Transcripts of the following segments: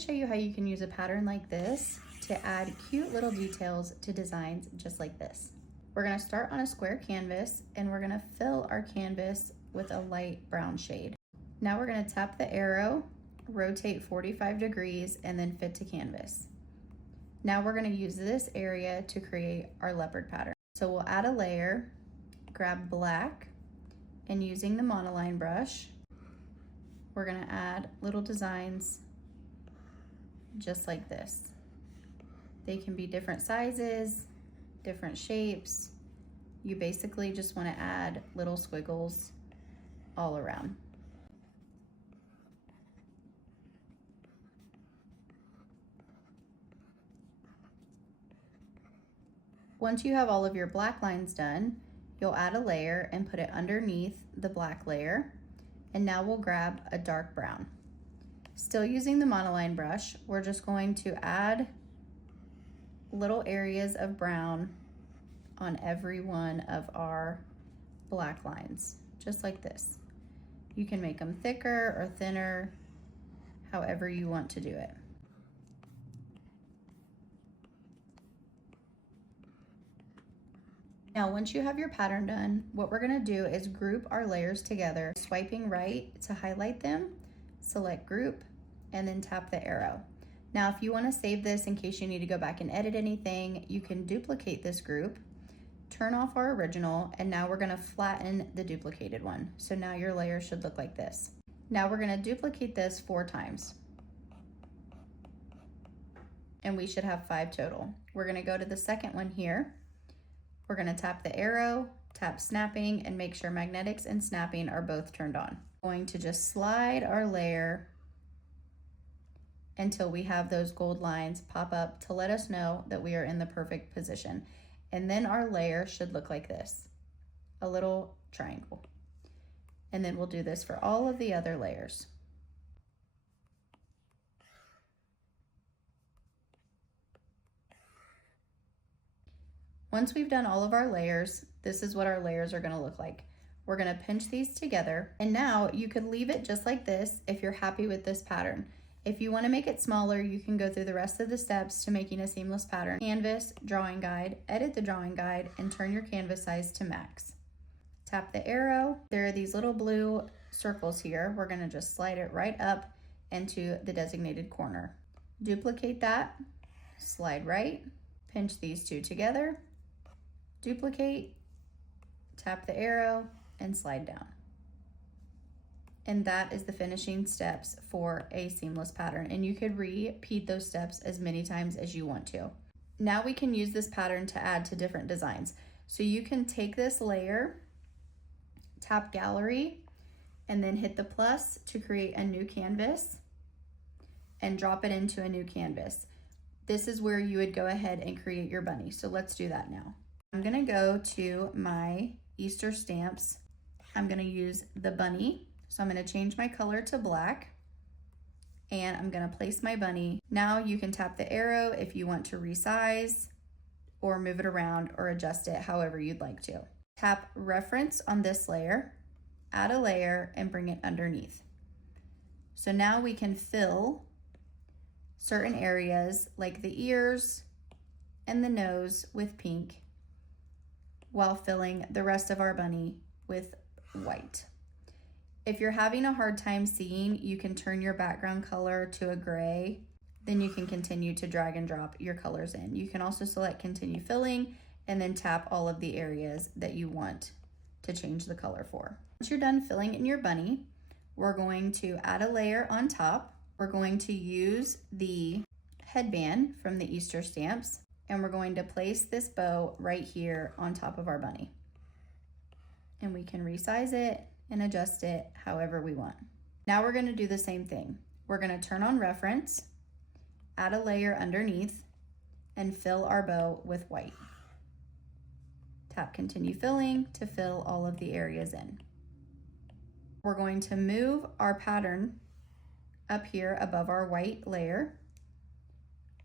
show you how you can use a pattern like this to add cute little details to designs just like this. We're gonna start on a square canvas and we're gonna fill our canvas with a light brown shade. Now we're gonna tap the arrow, rotate 45 degrees, and then fit to canvas. Now we're gonna use this area to create our leopard pattern. So we'll add a layer, grab black, and using the monoline brush, we're gonna add little designs just like this. They can be different sizes, different shapes. You basically just wanna add little squiggles all around. Once you have all of your black lines done, you'll add a layer and put it underneath the black layer. And now we'll grab a dark brown. Still using the monoline brush, we're just going to add little areas of brown on every one of our black lines, just like this. You can make them thicker or thinner, however you want to do it. Now, once you have your pattern done, what we're gonna do is group our layers together, swiping right to highlight them, select group, and then tap the arrow. Now, if you wanna save this in case you need to go back and edit anything, you can duplicate this group, turn off our original, and now we're gonna flatten the duplicated one. So now your layer should look like this. Now we're gonna duplicate this 4 times. And we should have 5 total. We're gonna go to the second one here. We're gonna tap the arrow, tap snapping, and make sure magnetics and snapping are both turned on. We're going to just slide our layer until we have those gold lines pop up to let us know that we are in the perfect position. And then our layer should look like this, a little triangle. And then we'll do this for all of the other layers. Once we've done all of our layers, this is what our layers are gonna look like. We're gonna pinch these together, and now you could leave it just like this if you're happy with this pattern. If you wanna make it smaller, you can go through the rest of the steps to making a seamless pattern. Canvas, drawing guide, edit the drawing guide, and turn your canvas size to max. Tap the arrow. There are these little blue circles here. We're gonna just slide it right up into the designated corner. Duplicate that, slide right, pinch these 2 together, duplicate, tap the arrow, and slide down. And that is the finishing steps for a seamless pattern. And you could repeat those steps as many times as you want to. Now we can use this pattern to add to different designs. So you can take this layer, tap gallery, and then hit the plus to create a new canvas and drop it into a new canvas. This is where you would go ahead and create your bunny. So let's do that now. I'm gonna go to my Easter stamps. I'm gonna use the bunny. So I'm gonna change my color to black and I'm gonna place my bunny. Now you can tap the arrow if you want to resize or move it around or adjust it however you'd like to. Tap reference on this layer, add a layer, and bring it underneath. So now we can fill certain areas like the ears and the nose with pink while filling the rest of our bunny with white. If you're having a hard time seeing, you can turn your background color to a gray, then you can continue to drag and drop your colors in. You can also select continue filling and then tap all of the areas that you want to change the color for. Once you're done filling in your bunny, we're going to add a layer on top. We're going to use the headband from the Easter stamps, and we're going to place this bow right here on top of our bunny. And we can resize it and adjust it however we want. Now we're gonna do the same thing. We're gonna turn on reference, add a layer underneath, and fill our bow with white. Tap continue filling to fill all of the areas in. We're going to move our pattern up here above our white layer,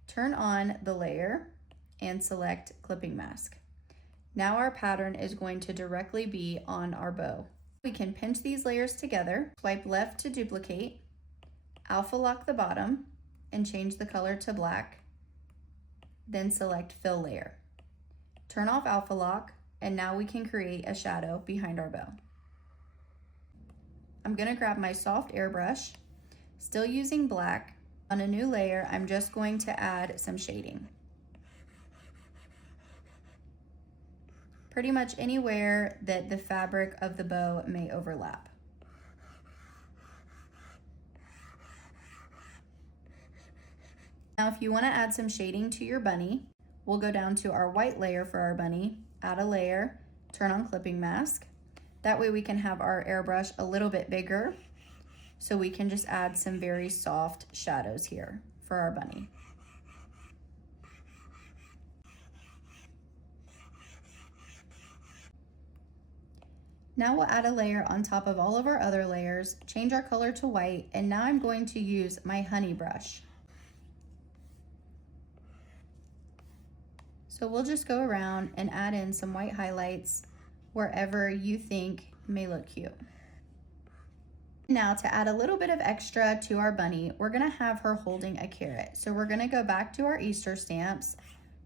turn on the layer, and select clipping mask. Now our pattern is going to directly be on our bow. We can pinch these layers together, swipe left to duplicate, alpha lock the bottom, and change the color to black, then select Fill Layer. Turn off Alpha Lock, and now we can create a shadow behind our bow. I'm gonna grab my soft airbrush, still using black. On a new layer, I'm just going to add some shading. Pretty much anywhere that the fabric of the bow may overlap. Now, if you want to add some shading to your bunny, we'll go down to our white layer for our bunny, add a layer, turn on clipping mask. That way we can have our airbrush a little bit bigger, so we can just add some very soft shadows here for our bunny. Now we'll add a layer on top of all of our other layers, change our color to white, and now I'm going to use my honey brush. So we'll just go around and add in some white highlights wherever you think may look cute. Now to add a little bit of extra to our bunny, we're gonna have her holding a carrot. So we're gonna go back to our Easter stamps,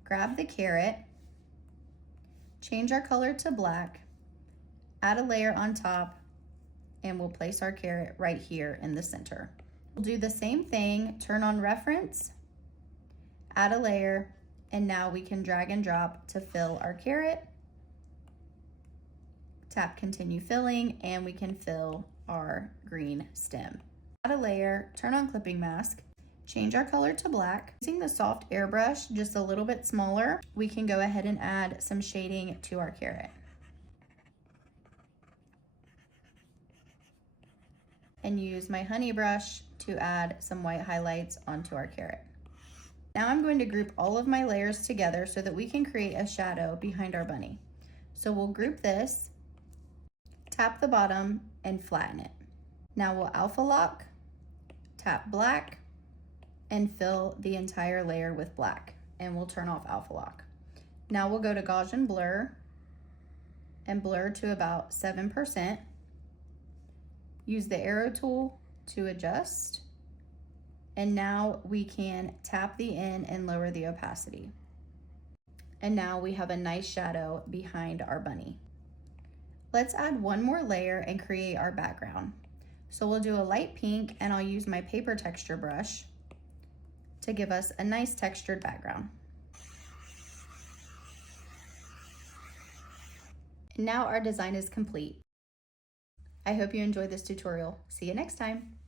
grab the carrot, change our color to black, add a layer on top, and we'll place our carrot right here in the center. We'll do the same thing, turn on reference, add a layer, and now we can drag and drop to fill our carrot. Tap continue filling, and we can fill our green stem. Add a layer, turn on clipping mask, change our color to black. Using the soft airbrush, just a little bit smaller, we can go ahead and add some shading to our carrot. And use my honey brush to add some white highlights onto our carrot. Now I'm going to group all of my layers together so that we can create a shadow behind our bunny. So we'll group this, tap the bottom, and flatten it. Now we'll alpha lock, tap black, and fill the entire layer with black, and we'll turn off alpha lock. Now we'll go to Gaussian blur and blur to about 7%. Use the arrow tool to adjust. And now we can tap the in and lower the opacity. And now we have a nice shadow behind our bunny. Let's add one more layer and create our background. So we'll do a light pink, and I'll use my paper texture brush to give us a nice textured background. And now our design is complete. I hope you enjoyed this tutorial. See you next time.